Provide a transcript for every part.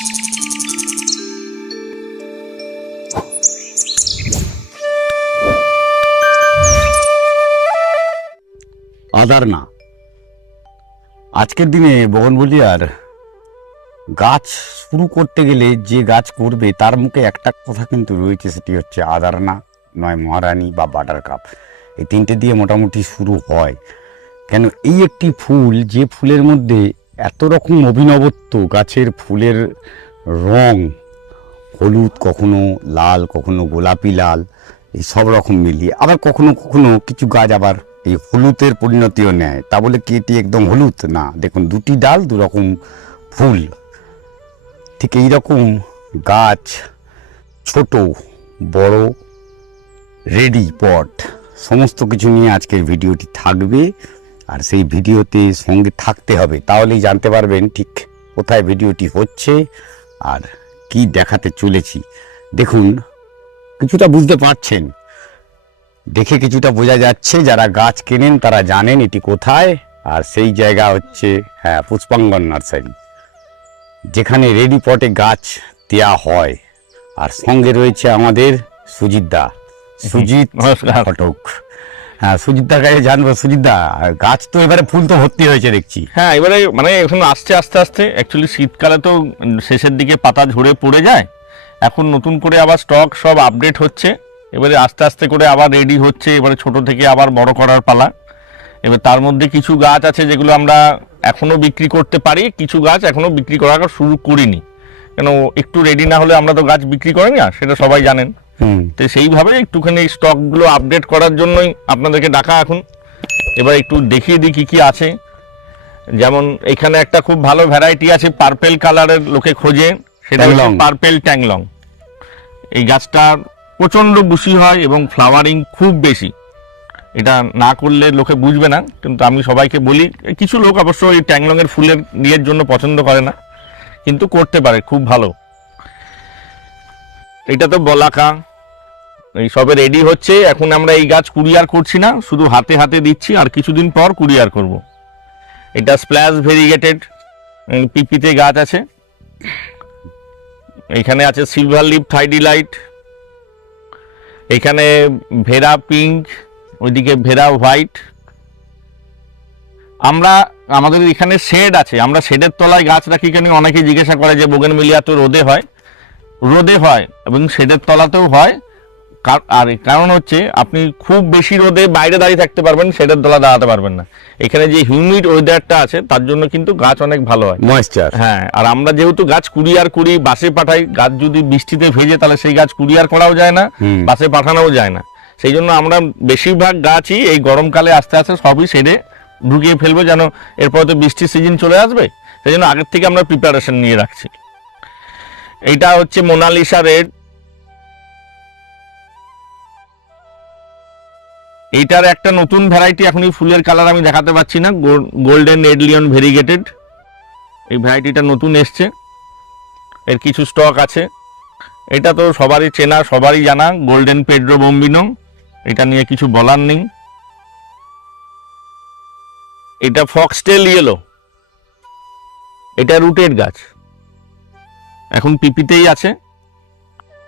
আদারনা আজকের দিনে বগনভেলিয়ার গাছ শুরু করতে গেলে যে গাছ করবে তার মুখে একটা কথা কিন্তু রয়েছে, সেটি হচ্ছে আদারনা, নয় মহারানী বা বাটার কাপ। এই তিনটে দিয়ে মোটামুটি শুরু হয়। কেন এই একটি ফুল, যে ফুলের মধ্যে এত রকম অভিনবত্ব, গাছের ফুলের রং হলুদ, কখনো লাল, কখনো গোলাপি লাল, এই সব রকম মিলিয়ে, আবার কখনো কখনো কিছু গাছ আবার এই হলুদের পরিণতিও নেয়। তা বলে কি এটি একদম হলুদ না? দেখুন, দুটি ডাল, দু রকম ফুল। ঠিক এইরকম গাছ, ছোট বড়, রেডি পট, সমস্ত কিছু নিয়ে আজকের ভিডিওটি থাকবে। আর সেই ভিডিওতে সঙ্গে থাকতে হবে, তাহলেই জানতে পারবেন ঠিক কোথায় ভিডিওটি হচ্ছে আর কি দেখাতে চলেছি। দেখুন, কিছুটা বুঝতে পারছেন, দেখে কিছুটা বোঝা যাচ্ছে। যারা গাছ কেনেন তারা জানেন এটি কোথায়। আর সেই জায়গা হচ্ছে পুষ্পাঙ্গন নার্সারি, যেখানে রেডি পটে গাছ দেওয়া হয়। আর সঙ্গে রয়েছে আমাদের সুজিত দা, সুজিত ফটক। হ্যাঁ, সুজিত দার কাছে জানবো। সুজিত দা, গাছ তো এবারে ফুল তো ভর্তি হয়েছে দেখছি। হ্যাঁ, এবারে মানে এখন আসছে আস্তে আস্তে। অ্যাকচুয়ালি শীতকালে তো শেষের দিকে পাতা ঝরে পড়ে যায়, এখন নতুন করে আবার স্টক সব আপডেট হচ্ছে। এবারে আস্তে আস্তে করে আবার রেডি হচ্ছে, এবারে ছোট থেকে আবার বড় করার পালা। এবার তার মধ্যে কিছু গাছ আছে যেগুলো আমরা এখনো বিক্রি করতে পারি, কিছু গাছ এখনো বিক্রি করা শুরু করিনি। কেন, একটু রেডি না হলে আমরা তো গাছ বিক্রি করি না, সেটা সবাই জানেন। তো সেইভাবে একটুখানি স্টকগুলো আপডেট করার জন্যই আপনাদেরকে ডাকা এখন। এবার একটু দেখিয়ে দিই কী কী আছে। যেমন এখানে একটা খুব ভালো ভ্যারাইটি আছে, পার্পেল কালারের লোকে খোঁজে, সেটা হচ্ছে পার্পেল ট্যাংলং। এই গাছটার প্রচণ্ড বুশি হয় এবং ফ্লাওয়ারিং খুব বেশি। এটা না করলে লোকে বুঝবে না, কিন্তু আমি সবাইকে বলি। কিছু লোক অবশ্য এই ট্যাংলংয়ের ফুলের ইয়ের জন্য পছন্দ করে না, কিন্তু করতে পারে, খুব ভালো। এটা তো বলাকা, এই সবে রেডি হচ্ছে। এখন আমরা এই গাছ কুরিয়ার করছি না, শুধু হাতে হাতে দিচ্ছি, আর কিছুদিন পর কুরিয়ার করব। এটা স্প্ল্যাশ ভেরিগেটেড পিপিতে গাছ আছে। এখানে আছে সিলভার লিপ থাইডিলাইট, এখানে ভেরা পিঙ্ক, ওইদিকে ভেরা হোয়াইট। আমাদের এখানে শেড আছে, আমরা শেডের তলায় গাছ রাখি। কেন অনেকে জিজ্ঞাসা করে যে বোগেনভেলিয়া তো রোদে হয়, রোদে হয় এবং শেডের তলাতেও হয়। আর কারণ হচ্ছে আপনি খুব বেশি রোদে বাইরে দাঁড়িয়ে থাকতে পারবেন, শেডের তলা দাঁড়াতে পারবেন না। এখানে যে হিউমিড ওয়েদারটা আছে তার জন্য কিন্তু গাছ অনেক ভালো হয়, ময়েশ্চার। হ্যাঁ, আর আমরা যেহেতু গাছ কুরিয়ার করি, বাসে পাঠাই, গাছ যদি বৃষ্টিতে ভেজে তাহলে সেই গাছ কুরিয়ার করাও যায় না, বাসে পাঠানোও যায় না। সেই জন্য আমরা বেশিরভাগ গাছই এই গরমকালে আস্তে আস্তে সবই শেডে ঢুকিয়ে ফেলবো, যেন এরপর তো বৃষ্টির সিজন চলে আসবে। সেই জন্য আগের থেকে আমরা প্রিপারেশন নিয়ে রাখছি। এইটা হচ্ছে মোনালিসা রেড। এইটার একটা নতুন ভ্যারাইটি, এখন এই ফুলের কালার আমি দেখাতে পাচ্ছি না, গোল্ডেন রেড লিয়ন ভেরিগেটেড। এই ভ্যারাইটিটা নতুন এসছে, এর কিছু স্টক আছে। এটা তো সবারই চেনা, সবারই জানা, গোল্ডেন পেড্রো বম্বিনো। এটা নিয়ে কিছু বলার নেই। এটা ফক্সটেল ইয়েলো, এটা রুটেড গাছ, এখন পিপিতেই আছে।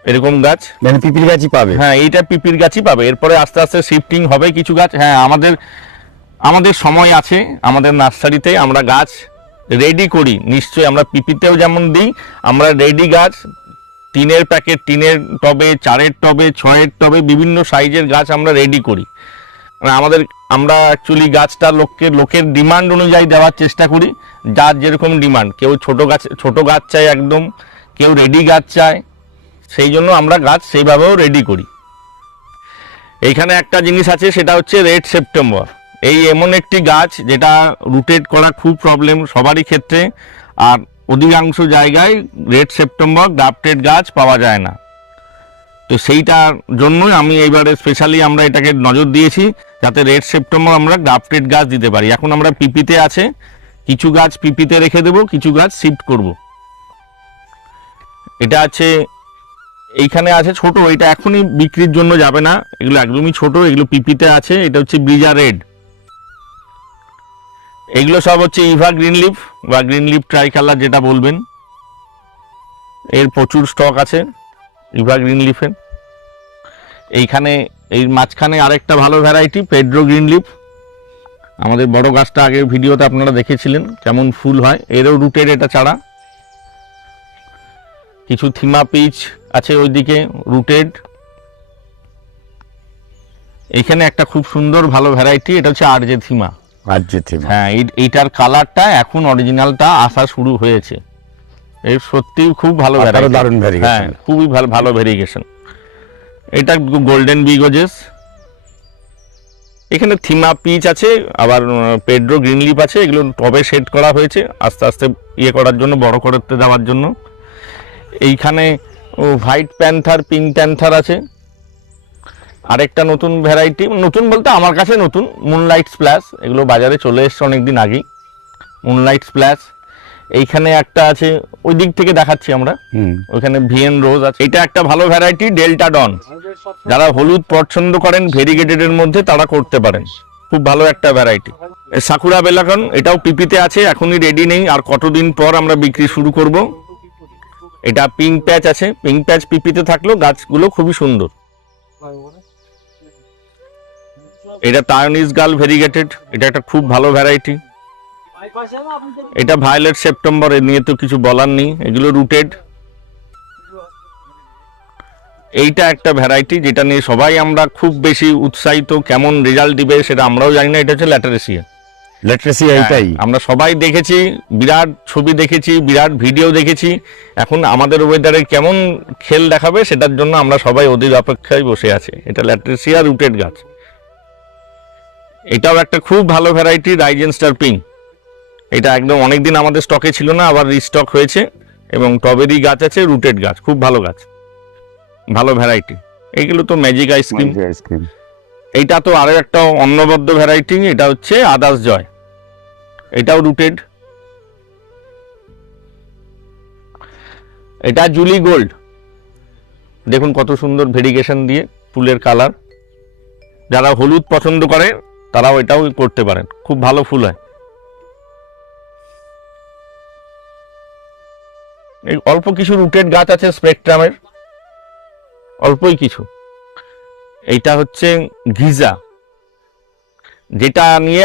এরকম গাছ মানে পিপির গাছই পাবে। হ্যাঁ, এইটা পিপির গাছই পাবে। এরপরে আস্তে আস্তে শিফটিং হবে কিছু গাছ। হ্যাঁ, আমাদের সময় আছে, আমাদের নার্সারিতে আমরা গাছ রেডি করি নিশ্চয়ই। আমরা পিপিতেও যেমন দিই, আমরা রেডি গাছ 3-এর প্যাকেট, 3-এর টবে, 4-এর টবে, 6-এর টবে, বিভিন্ন সাইজের গাছ আমরা রেডি করি। আমরা অ্যাকচুয়ালি গাছটা লোকের ডিমান্ড অনুযায়ী দেওয়ার চেষ্টা করি, যার যেরকম ডিমান্ড। কেউ ছোট গাছ চায় একদম, কেউ রেডি গাছ চায়, সেই জন্য আমরা গাছ সেইভাবেও রেডি করি। এইখানে একটা জিনিস আছে, সেটা হচ্ছে রেড সেপ্টেম্বর। এই এমন একটি গাছ যেটা রুটেড করা খুব প্রবলেম সবারই ক্ষেত্রে, আর অধিকাংশ জায়গায় রেড সেপ্টেম্বর গ্রাফটেড গাছ পাওয়া যায় না। তো সেইটার জন্যই আমি এইবারে স্পেশালি আমরা এটাকে নজর দিয়েছি, যাতে রেড সেপ্টেম্বর আমরা গ্রাফটেড গাছ দিতে পারি। এখন আমরা পিপিতে আছে, কিছু গাছ পিপিতে রেখে দেবো, কিছু গাছ শিফট করব। এটা আছে, এইখানে আছে ছোট, এটা এখনই বিক্রির জন্য যাবে না, এগুলো একদমই ছোট, এগুলো পিপিতে আছে। এটা হচ্ছে ব্রিজা রেড। এগুলো সব হচ্ছে ইভা গ্রিন লিফ বা গ্রিন লিফ ট্রাই কালার, যেটা বলবেন। এর প্রচুর স্টক আছে ইভা গ্রিন লিফের। এইখানে এই মাঝখানে আরেকটা ভালো ভ্যারাইটি পেড্রো গ্রিন লিফ, আমাদের বড় গাছটা আগের ভিডিওতে আপনারা দেখেছিলেন কেমন ফুল হয়। এরও রুটেড এটা চারা। কিছু থিমা পিচ আছে ওইদিকে রুটেড। এইখানে একটা খুব সুন্দর ভালো ভ্যারাইটি, এটা হচ্ছে আরজে থিমা। আরজে থিমা, হ্যাঁ, এইটার কালারটা এখন অরিজিনালটা আসা শুরু হয়েছে। এর সত্যি খুব ভালো ভ্যারাইটি, দারুণ ভ্যারিগেশন। হ্যাঁ, খুবই ভালো ভ্যারিগেশন। এটা গোল্ডেন বিগোজেস। এখানে থিমা পিচ আছে, আবার পেড্রো গ্রিন লিফ আছে। এগুলো টবে সেট করা হয়েছে আস্তে আস্তে ইয়ে করার জন্য, বড় করতে দেওয়ার জন্য। এইখানে হোয়াইট প্যান্থার, পিঙ্ক প্যান্থার আছে। আরেকটা নতুন ভ্যারাইটি, নতুন বলতে আমার কাছে নতুন, মুনলাইট স্প্ল্যাশ। এগুলো বাজারে চলে এসছে অনেকদিন আগেই, মুনলাইট স্প্ল্যাশ। এইখানে একটা আছে, ওই দিক থেকে দেখাচ্ছি আমরা, ওইখানে ভিএন রোজ আছে। এটা একটা ভালো ভ্যারাইটি ডেল্টা ডন। যারা হলুদ পছন্দ করেন ভেরিগেটেডের মধ্যে তারা করতে পারেন, খুব ভালো একটা ভ্যারাইটি। সাকুরা বেলাকন, এটাও পিপিতে আছে, এখনই রেডি নেই, আর কতদিন পর আমরা বিক্রি শুরু করব। এটা পিঙ্ক প্যাচ আছে, পিঙ্ক প্যাচ পিপিতে থাকলেও গাছগুলো খুবই সুন্দর। এটা তায়োনিস গার্ল ভেরিগেটেড, এটা একটা খুব ভালো ভ্যারাইটি। এটা ভায়োলেট সেপ্টেম্বর, এ নিয়ে তো কিছু বলার নেই, এগুলো রুটেড। এইটা একটা ভ্যারাইটি যেটা নিয়ে সবাই আমরা খুব বেশি উৎসাহিত, কেমন রেজাল্ট দিবে সেটা আমরাও জানি না। এটা হচ্ছে ল্যাটারেসিয়া। ল্যাটারেসিয়া এটাই আমরা সবাই দেখেছি, বিরাট ছবি দেখেছি, বিরাট ভিডিও দেখেছি। এখন আমাদের ওয়েদারে কেমন খেল দেখাবে সেটার জন্য আমরা সবাই ওদের অপেক্ষায় বসে আছি। এটা ল্যাটারেসিয়া রুটেড গাছ। এটাও একটা খুব ভালো ভ্যারাইটি, রাইজেন স্টার পিঙ্ক। এটা একদম অনেকদিন আমাদের স্টকে ছিল না, আবার রিস্টক হয়েছে, এবং টবেরই গাছ আছে, রুটেড গাছ, খুব ভালো গাছ, ভালো ভ্যারাইটি। এইগুলো তো ম্যাজিক আইসক্রিম। এইটা তো আরো একটা অন্নবদ্য ভ্যারাইটি, এটা হচ্ছে আদার্স জয়, এটাও রুটেড। এটা জুলি গোল্ড, দেখুন কত সুন্দর ভেরিগেশন দিয়ে ফুলের কালার। যারা হলুদ পছন্দ করে তারাও এটাও করতে পারেন, খুব ভালো ফুল হয়। এই অল্প কিছু রুটেড গাছ আছে স্পেকট্রামের, অল্পই কিছু। এইটা হচ্ছে গিজা, যেটা নিয়ে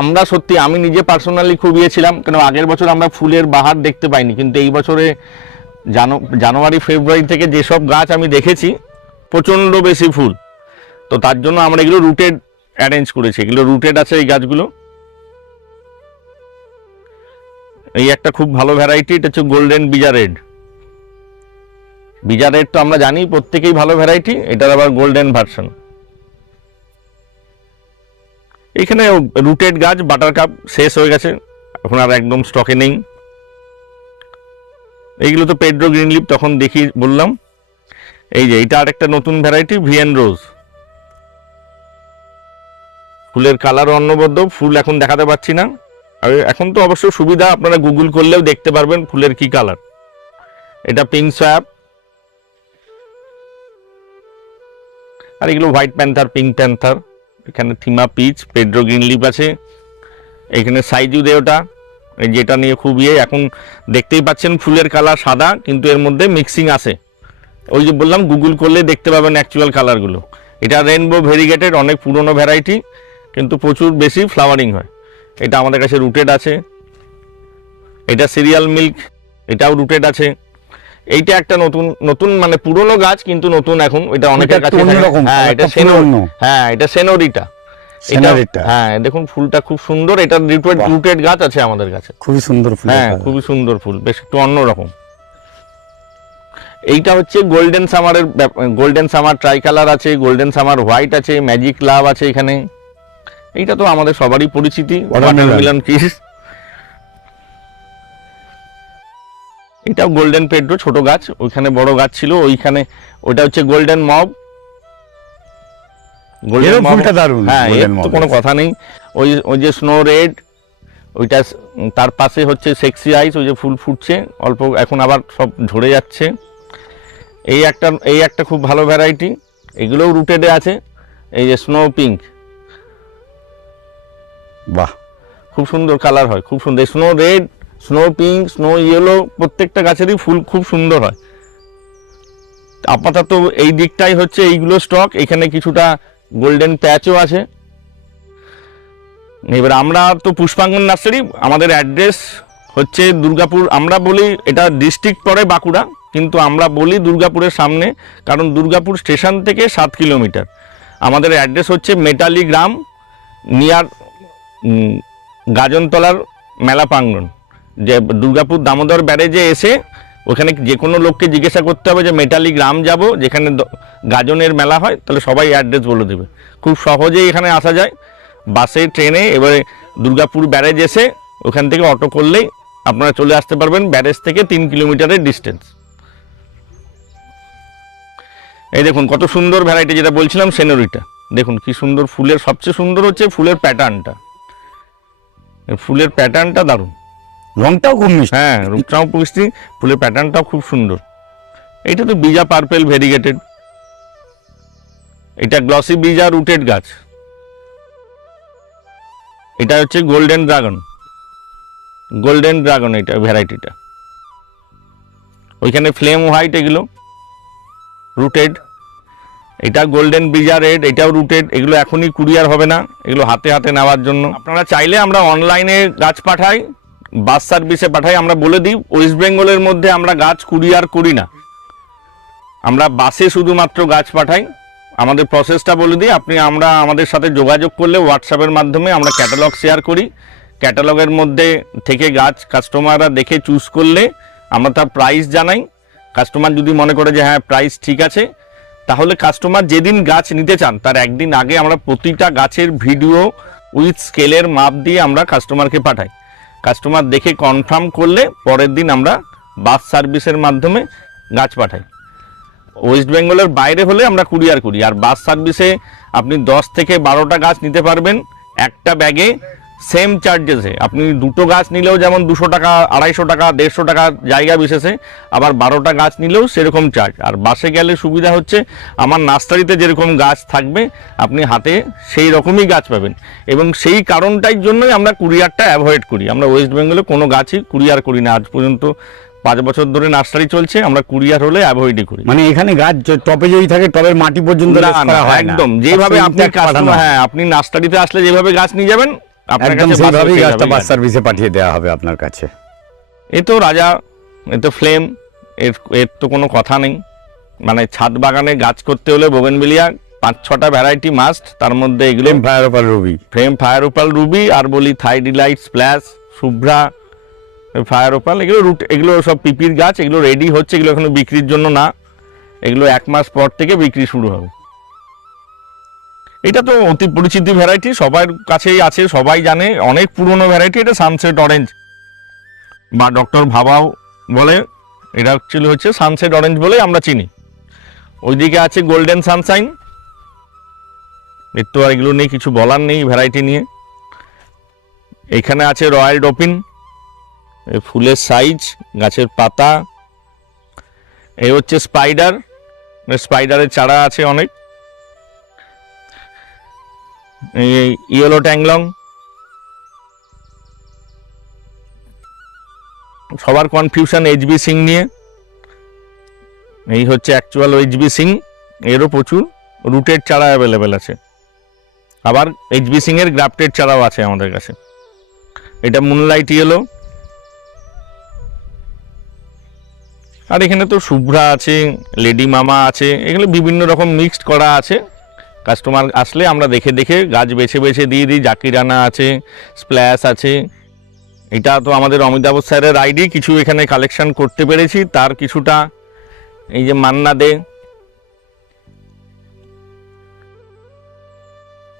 আমরা সত্যি, আমি নিজে পার্সোনালি খুব ছিলাম, কেন আগের বছর আমরা ফুলের বাহার দেখতে পাইনি, কিন্তু এই বছরে জানুয়ারি ফেব্রুয়ারি থেকে যেসব গাছ আমি দেখেছি প্রচণ্ড বেশি ফুল। তো তার জন্য আমরা এগুলো রুটেড অ্যারেঞ্জ করেছি, এগুলো রুটেড আছে এই গাছগুলো। এই একটা খুব ভালো ভ্যারাইটি, এটা হচ্ছে গোল্ডেন বিজা রেড। বিজা রেড তো আমরা জানি প্রত্যেকেই ভালো ভ্যারাইটি, এটার আবার গোল্ডেন ভার্সন। এখানে রুটেড গাছ, বাটার কাপ শেষ হয়ে গেছে, এখন আর একদম স্টকে নেই। এইগুলো তো পেড্রো গ্রিন লিফ, তখন দেখি বললাম। এই যে এটা আরেকটা নতুন ভ্যারাইটি, ভিএন রোজ। ফুলের কালারও অন্নবদ্য, ফুল এখন দেখাতে পাচ্ছি না। আর এখন তো অবশ্য সুবিধা, আপনারা গুগল করলেও দেখতে পারবেন ফুলের কি কালার। এটা পিঙ্ক সোয়াপ। আর এগুলো হোয়াইট প্যান্থার, পিঙ্ক প্যান্থার। এখানে থিমা পিচ, পেড্রো গ্রিন লিফ আছে। এখানে সাইজু দেওটা, যেটা নিয়ে খুব এখন দেখতেই পাচ্ছেন ফুলের কালার সাদা, কিন্তু এর মধ্যে মিক্সিং আছে। ওই যে বললাম, গুগল করলে দেখতে পাবেন অ্যাকচুয়াল কালারগুলো। এটা রেনবো ভেরিগেটেড, অনেক পুরনো ভ্যারাইটি, কিন্তু প্রচুর বেশি ফ্লাওয়ারিং হয়। এটা আমাদের কাছে রুটেড আছে। এটা সিরিয়াল মিল্ক, এটাও রুটেড আছে। এইটা একটা নতুন মানে পুরনো গাছ কিন্তু নতুন এখন, এটা অনেকের কাছে। হ্যাঁ, এটা এটা সেনোরিটা। হ্যাঁ, দেখুন ফুলটা খুব সুন্দর। এটা রুটেড গাছ আছে আমাদের কাছে, খুবই সুন্দর ফুল। হ্যাঁ, খুবই সুন্দর ফুল, বেশ একটু অন্যরকম। এইটা হচ্ছে গোল্ডেন সামারের, গোল্ডেন সামার ট্রাই কালার আছে, গোল্ডেন সামার হোয়াইট আছে, ম্যাজিক লাভ আছে এখানে। এইটা তো আমাদের সবারই পরিচিতি, ওয়াটারমেলন কিস। এটাও গোল্ডেন পেড্রো, ছোট গাছ, ওইখানে বড় গাছ ছিল ওইখানে। ওটা হচ্ছে গোল্ডেন মব। গোল্ডেন ফুলটা দারুণ, হ্যাঁ, এর তো কোনো কথা নেই। ওই যে স্নো রেড, ওইটা তার পাশে হচ্ছে সেক্সি আইস, ওই যে ফুল ফুটছে অল্প, এখন আবার সব ঝরে যাচ্ছে। এই একটা খুব ভালো ভ্যারাইটি, এগুলোও রুটেডে আছে। এই যে স্নো পিঙ্ক, বাহ, খুব সুন্দর কালার হয়, খুব সুন্দর। Snow red, snow pink, snow yellow, প্রত্যেকটা গাছেরই ফুল খুব সুন্দর হয়। আপাতত এই দিকটাই হচ্ছে এইগুলো স্টক, এখানে কিছুটা গোল্ডেন প্যাচও আছে। এবার আমরা তো পুষ্পাঙ্গন নার্সারি, আমাদের অ্যাড্রেস হচ্ছে দুর্গাপুর। আমরা বলি এটা ডিস্ট্রিক্ট পড়ে বাঁকুড়া, কিন্তু আমরা বলি দুর্গাপুরের সামনে, কারণ দুর্গাপুর স্টেশন থেকে 7 কিলোমিটার। আমাদের অ্যাড্রেস হচ্ছে মেটালি গ্রাম, নিয়ার গাজনতলার মেলা প্রাঙ্গণ। যে দুর্গাপুর দামোদর ব্যারেজে এসে ওখানে যে কোনো লোককে জিজ্ঞাসা করতে হবে যে মেটালি গ্রাম যাব, যেখানে গাজনের মেলা হয়, তাহলে সবাই অ্যাড্রেস বলে দেবে। খুব সহজেই এখানে আসা যায়, বাসে, ট্রেনে। এবারে দুর্গাপুর ব্যারেজ এসে ওখান থেকে অটো করলেই আপনারা চলে আসতে পারবেন। ব্যারেজ থেকে 3 কিলোমিটারের ডিস্টেন্স। এই দেখুন কত সুন্দর ভ্যারাইটি, যেটা বলছিলাম সেনোরিটা। দেখুন কি সুন্দর ফুলের, সবচেয়ে সুন্দর হচ্ছে ফুলের প্যাটার্নটা। ফুলের প্যাটার্নটা দারুণ, রংটাও খুব মিষ্টি। হ্যাঁ রূপটাও মিষ্টি, ফুলের প্যাটার্নটাও খুব সুন্দর। এইটা তো বিজা পার্পেল ভেরিগেটেড, এটা গ্লসি বিজা রুটেড গাছ। এটা হচ্ছে গোল্ডেন ড্রাগন, গোল্ডেন ড্রাগন এটা ভ্যারাইটিটা। ওইখানে ফ্লেম হোয়াইট, এগুলো রুটেড। এটা গোল্ডেন বিজা রেড, এটাও রুটেড। এগুলো এখনই কুরিয়ার হবে না, এগুলো হাতে হাতে নেওয়ার জন্য। আপনারা চাইলে আমরা অনলাইনে গাছ পাঠাই, বাস সার্ভিসে পাঠাই। আমরা বলে দিই ওয়েস্ট বেঙ্গলের মধ্যে আমরা গাছ কুরিয়ার করি না, আমরা বাসে শুধুমাত্র গাছ পাঠাই। আমাদের প্রসেসটা বলে দিই, আমরা আমাদের সাথে যোগাযোগ করলে হোয়াটসঅ্যাপের মাধ্যমে আমরা ক্যাটালগ শেয়ার করি। ক্যাটালগের মধ্যে থেকে গাছ কাস্টমাররা দেখে চুজ করলে আমরা তার প্রাইস জানাই। কাস্টমার যদি মনে করে যে হ্যাঁ প্রাইস ঠিক আছে, তাহলে কাস্টমার যেদিন গাছ নিতে চান তার একদিন আগে আমরা প্রতিটা গাছের ভিডিও উইথ স্কেলের মাপ দিয়ে আমরা কাস্টমারকে পাঠাই। কাস্টমার দেখে কনফার্ম করলে পরের দিন আমরা বাস সার্ভিসের মাধ্যমে গাছ পাঠাই। ওয়েস্ট বেঙ্গলের বাইরে হলে আমরা কুরিয়ার করি। আর বাস সার্ভিসে আপনি 10 থেকে 12টা গাছ নিতে পারবেন একটা ব্যাগে, সেম চার্জেসে। আপনি 2টো গাছ নিলেও যেমন 200 টাকা, 250 টাকা, 150 টাকা জায়গা বিশেষে, আবার 12টা গাছ নিলেও সেরকম চার্জ। আর বাসে গেলে সুবিধা হচ্ছে আমার নার্সারিতে যেরকম গাছ থাকবে আপনি হাতে সেই রকমই গাছ পাবেন। এবং সেই কারণটার জন্যই আমরা কুরিয়ারটা অ্যাভয়েড করি। আমরা ওয়েস্ট বেঙ্গলে কোনো গাছই কুরিয়ার করি না আজ পর্যন্ত। 5 বছর ধরে নার্সারি চলছে, আমরা কুরিয়ার হলে অ্যাভয়েডই করি। মানে এখানে গাছ টপে যদি থাকে টবের মাটি পর্যন্ত না, না, একদম যেভাবে আপনি কাস্টমার, হ্যাঁ আপনি নার্সারিতে আসলে যেভাবে গাছ নিয়ে যাবেন আপনার কাছে সেইভাবেই গাছটা বাস সার্ভিসে পাঠিয়ে দেওয়া হবে আপনার কাছে। এ তো রাজা, এ তো ফ্লেম, এর তো কোনো কথা নেই। মানে ছাদ বাগানে গাছ করতে হলে বোগেনভিলিয়া 5-6টা ভ্যারাইটি মাস্ট। তার মধ্যে এগুলো fire opal ruby, flame fire opal ruby, আর বলি Thai delight, splash, Shubhra, fire opal, এগুলো এগুলো সব পিপির গাছ। এগুলো রেডি হচ্ছে, এগুলো এখনো বিক্রির জন্য না, এগুলো 1 মাস পর থেকে বিক্রি শুরু হবে। এটা তো অতি পরিচিত ভ্যারাইটি, সবার কাছেই আছে, সবাই জানে, অনেক পুরনো ভ্যারাইটি। এটা সানসেট অরেঞ্জ বা ডক্টর ভাবাও বলে, এটা অ্যাকচুয়ালি হচ্ছে সানসেট অরেঞ্জ বলে আমরা চিনি। ওইদিকে আছে গোল্ডেন সানশাইন, এর তো আর এগুলো নিয়ে কিছু বলার নেই ভ্যারাইটি নিয়ে। এখানে আছে রয়্যাল ডোপিন, ফুলের সাইজ, গাছের পাতা। এই হচ্ছে স্পাইডার, স্পাইডারের চারা আছে অনেক। এই ইয়েলো ট্যাংলং, সবার কনফিউশন এইচবি সিং নিয়ে। এই হচ্ছে অ্যাকচুয়াল এইচবি সিং, এরও প্রচুর রুটেড চারা অ্যাভেলেবেল আছে, আবার এইচবি সিং এর গ্রাফটেড চারাও আছে আমাদের কাছে। এটা মুনলাইট ইয়েলো। আর এখানে তো শুভ্রা আছে, লেডি মামা আছে, এগুলো বিভিন্ন রকম মিক্সড করা আছে। কাস্টমার আসলে আমরা দেখে দেখে গাছ বেছে বেছে দিয়ে দিই। জাকিরানা আছে, স্প্ল্যাশ আছে। এটা তো আমাদের অমিতাভ স্যারের আইডি, কিছু এখানে কালেকশন করতে পেরেছি, তার কিছুটা। এই যে মান্না দে,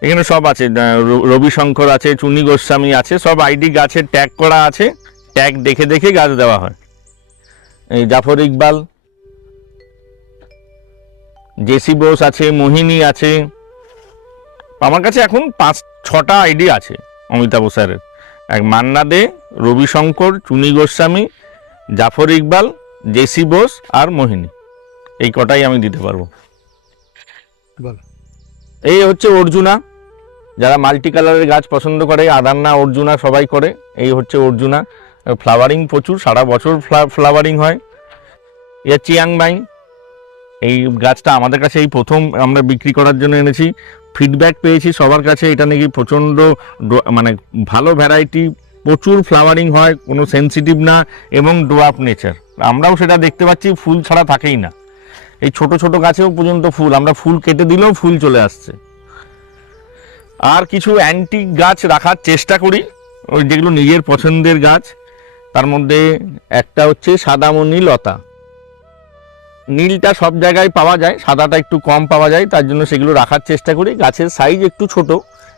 এখানে সব আছে, রবিশঙ্কর আছে, চুনি গোস্বামী আছে, সব আইডি গাছের ট্যাগ করা আছে। ট্যাগ দেখে দেখে গাছ দেওয়া হয়। এই জাফর ইকবাল, জেসি বোস আছে, মোহিনী আছে। আমার কাছে এখন 5-6টা আইডি আছে অমিতাভ স্যারের। এক মান্না দে, রবিশঙ্কর, চুনি গোস্বামী, জাফর ইকবাল, জেসি বোস আর মোহিনী, এই কটাই আমি দিতে পারবো। এই হচ্ছে অর্জুনা, যারা মাল্টি কালারের গাছ পছন্দ করে, আদান্না অর্জুনা সবাই করে। এই হচ্ছে অর্জুনা, ফ্লাওয়ারিং প্রচুর, সারা বছর ফ্লাওয়ারিং হয়। এ চিয়াংমাই, এই গাছটা আমাদের কাছে এই প্রথম আমরা বিক্রি করার জন্য এনেছি। ফিডব্যাক পেয়েছি সবার কাছে, এটা নাকি প্রচণ্ড মানে ভালো ভ্যারাইটি, প্রচুর ফ্লাওয়ারিং হয়, কোনো সেন্সিটিভ না, এবং ডোয়ার্ফ নেচার। আমরাও সেটা দেখতে পাচ্ছি, ফুল ছাড়া থাকেই না। এই ছোট ছোট গাছেও পর্যন্ত ফুল, আমরা ফুল কেটে দিলেও ফুল চলে আসছে। আর কিছু অ্যান্টিক গাছ রাখার চেষ্টা করি, ওই যেগুলো নিজের পছন্দের গাছ। তার মধ্যে একটা হচ্ছে সাদামণি লতা। নীলটা সব জায়গায় পাওয়া যায়, সাদাটা একটু কম পাওয়া যায়, তার জন্য সেগুলো রাখার চেষ্টা করি। গাছের সাইজ একটু ছোট,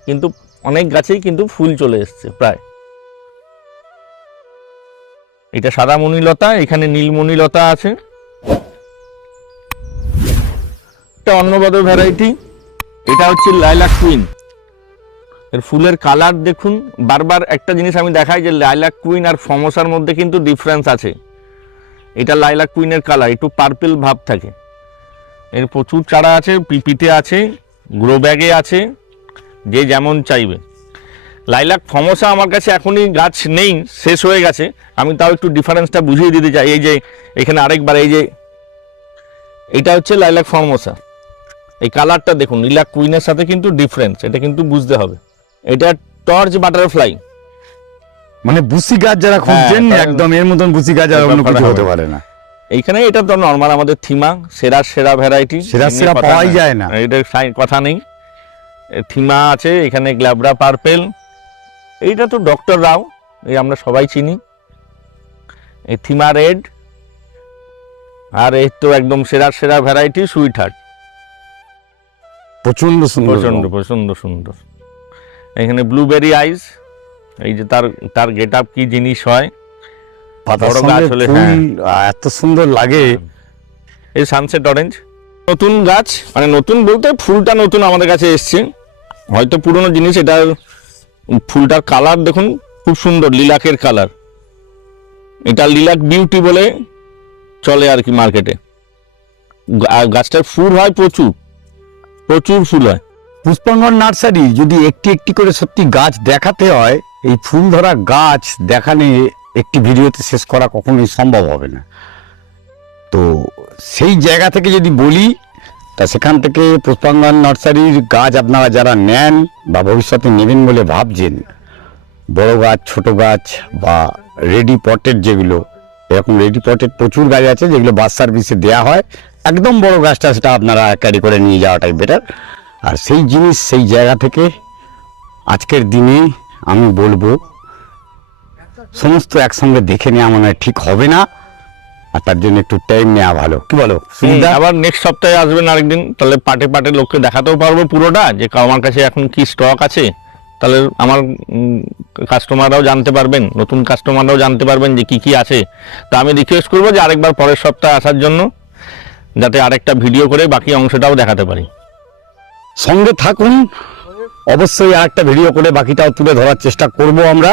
কিন্তু অনেক গাছেই কিন্তু ফুল চলে এসছে প্রায়। এটা সাদামণি লতা, এখানে নীলমণি লতা আছে। একটা অন্নবদ্র ভ্যারাইটি, এটা হচ্ছে লাইলাক কুইন। এর ফুলের কালার দেখুন। বারবার একটা জিনিস আমি দেখাই যে লাইলাক কুইন আর ফর্মোসার মধ্যে কিন্তু ডিফারেন্স আছে। এটা লাইলাক কুইনের কালার একটু পার্পল ভাব থাকে। এর প্রচুর চারা আছে, পিপিতে আছে, গ্রো ব্যাগে আছে, যে যেমন চাইবে। লাইলাক ফর্মোসা আমার কাছে এখনই গাছ নেই, শেষ হয়ে গেছে। আমি তাও একটু ডিফারেন্সটা বুঝিয়ে দিতে চাই। এই যে এখানে আরেকবার, এই যে এটা হচ্ছে লাইলাক ফর্মোসা, এই কালারটা দেখুন, লিলাক কুইনের সাথে কিন্তু ডিফারেন্স, এটা কিন্তু বুঝতে হবে। এটা টর্চ বাটারফ্লাই, মানে বুসি গাছ যারা খুঁজছেন একদম এর মতন বুসি গাছ আর অন্য কিছু হতে পারে না। এইখানে এটা তো নর্মাল আমাদের থিমা, সেরা ভ্যারাইটি, সেরা পাওয়াই যায় না, এটার কথা নেই। থিমা আছে, এখানে গ্ল্যাবরা পার্পেল, এইটা তো ডক্টর রাও, এই আমরা সবাই চিনি। এই থিমা রেড, আর এই তো একদম সেরা ভ্যারাইটি সুইট হার্ট, প্রচন্ড সুন্দর, প্রচন্ড সুন্দর। এখানে ব্লুবেরি আইস, এই যে তার গেট আপ কি জিনিস হয়, বড় গাছ হলে এত সুন্দর লাগে। এই সানসেট অরেঞ্জ, নতুন গাছ, মানে নতুন বলতে ফুলটা নতুন আমাদের কাছে এসছে, হয়তো পুরনো জিনিস। এটা ফুলটার কালার দেখুন, খুব সুন্দর লিলাকের কালার। এটা লিলাক বিউটি বলে চলে আর কি মার্কেটে। গাছটার ফুল হয় প্রচুর ফুল হয়। পুষ্পাঙ্গন নার্সারি যদি একটি একটি করে সত্যি গাছ দেখাতে হয়, এই ফুল ধরা গাছ দেখানে একটি ভিডিওতে শেষ করা কখনোই সম্ভব হবে না। তো সেই জায়গা থেকে যদি বলি, তা সেখান থেকে পুষ্পাঙ্গন নার্সারির গাছ আপনারা যারা নেন বা ভবিষ্যতে নেবেন বলে ভাবছেন, বড় গাছ, ছোট গাছ বা রেডি পটেড, যেগুলো এরকম রেডি পটেড প্রচুর গাছ আছে যেগুলো বাস সার্ভিসে দেওয়া হয়। একদম বড় গাছটা সেটা আপনারা ক্যারি করে নিয়ে যাওয়াটাই বেটার। আর সেই জিনিস সেই জায়গা থেকে আজকের দিনে আমি বলবো সমস্ত একসঙ্গে দেখে নেওয়া মনে হয় ঠিক হবে না, আর তার জন্য একটু টাইম নেওয়া ভালো। কি বলো সুবিধা? আবার নেক্সট সপ্তাহে আসবেন আরেকদিন, তাহলে পাটে লোককে দেখাতেও পারবো পুরোটা, যে আমার কাছে এখন কি স্টক আছে। তাহলে আমার কাস্টমাররাও জানতে পারবেন, নতুন কাস্টমাররাও জানতে পারবেন যে কি আছে। তা আমি রিকোয়েস্ট করবো যে আরেকবার পরের সপ্তাহে আসার জন্য, যাতে আরেকটা ভিডিও করে বাকি অংশটাও দেখাতে পারি। সঙ্গে থাকুন, অবশ্যই আরেকটা ভিডিও করে বাকিটাও তুলে ধরার চেষ্টা করব আমরা।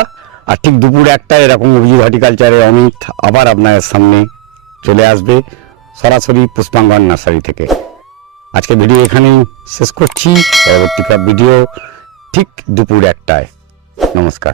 আর ঠিক দুপুর 1টায় এরকম অভিজিৎ হর্টিকালচারে অমিত আবার আপনাদের সামনে চলে আসবে সরাসরি পুষ্পাঙ্গন নার্সারি থেকে। আজকে ভিডিও এখানেই শেষ করছি, পরবর্তী ভিডিও ঠিক দুপুর 1টায়। নমস্কার।